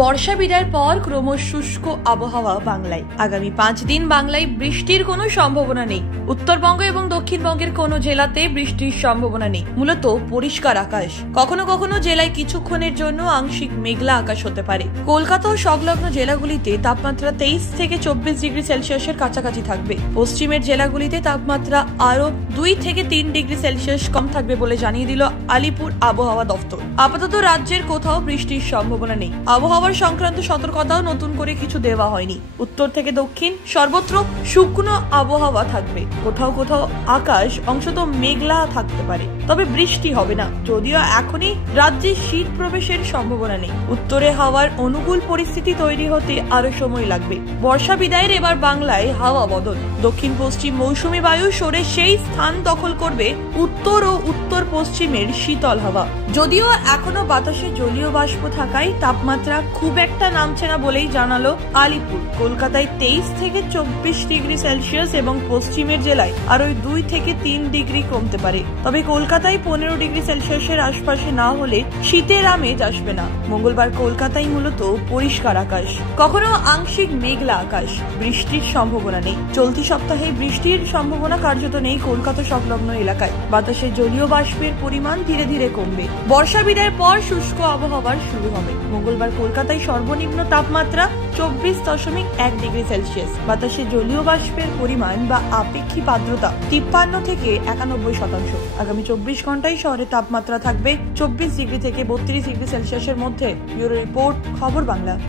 বর্ষা বিদায়ের পর ক্রমশ শুষ্ক আবহাওয়া বাংলায়। আগামী 5 দিন বাংলায় বৃষ্টির কোনো সম্ভাবনা নেই। উত্তরবঙ্গ এবং দক্ষিণবঙ্গের কোনো জেলাতে বৃষ্টির সম্ভাবনা নেই। মূলত পরিষ্কার আকাশ, কখনো কখনো জেলায় কিছুক্ষণের জন্য আংশিক মেঘলা আকাশ হতে পারে। কলকাতা ও সংলগ্ন জেলাগুলিতে তাপমাত্রা 23 থেকে 24 ডিগ্রি সেলসিয়াসের কাছাকাছি থাকবে। পশ্চিমের জেলাগুলিতে তাপমাত্রা আরো 2 থেকে 3 ডিগ্রি সেলসিয়াস কম থাকবে বলে জানিয়ে দিল আলিপুর আবহাওয়া দফতর। আপাতত রাজ্যের কোথাও বৃষ্টির সম্ভাবনা নেই। আবহাওয়ার সংক্রান্ত সতর্কতাও নতুন করে কিছু দেওয়া হয়নি। উত্তর থেকে দক্ষিণ সর্বত্র শুকনো আবহাওয়া থাকবে। কোথাও কোথাও আকাশ অংশত মেঘলা থাকতে পারে, তবে বৃষ্টি হবে না। যদিও এখনই রাজ্যে শীত প্রবেশের সম্ভাবনা নেই। উত্তরে হাওয়ার অনুকূল পরিস্থিতি তৈরি হতে আরো সময় লাগবে। বর্ষা বিদায়ের এবার বাংলায় হাওয়া বদল। দক্ষিণ পশ্চিম মৌসুমী বায়ু সরে সেই স্থান দখল করবে উত্তর ও উত্তর পশ্চিমের শীতল হাওয়া। যদিও এখনো বাতাসে জলীয় বাষ্প থাকায় তাপমাত্রা খুব একটা নামছে না বলেই জানালো আলিপুর। কলকাতায় 23 থেকে 24 ডিগ্রি সেলসিয়াস এবং পশ্চিমের জেলায় আরো 2 থেকে 3 ডিগ্রি কমতে পারে। তবে কলকাতায় 15 ডিগ্রি সেলসিয়াসের আশপাশে না হলে শীতের আমেজ আসবে না। মঙ্গলবার কলকাতায় মূলত পরিষ্কার আকাশ, কখনো আংশিক মেঘলা আকাশ, বৃষ্টির সম্ভাবনা নেই। চলতি সপ্তাহে বৃষ্টির সম্ভাবনা কার্যত নেই কলকাতা সংলগ্ন এলাকায়। বাতাসে জলীয় বাষ্পের পরিমাণ ধীরে ধীরে কমবে। বর্ষা বিদায়ের পর শুষ্ক আবহাওয়ার শুরু হবে। মঙ্গলবার কলকাতায় সর্বনিম্ন তাপমাত্রা 24.1 ডিগ্রি সেলসিয়াস। বাতাসে জলীয় বাষ্পের পরিমাণ বা আপেক্ষিক আর্দ্রতা 53 থেকে 91%। আগামী 24 ঘন্টায় শহরে তাপমাত্রা থাকবে 24 ডিগ্রি থেকে 32 ডিগ্রি সেলসিয়াসের মধ্যে। ব্যুরো রিপোর্ট, খবর বাংলা।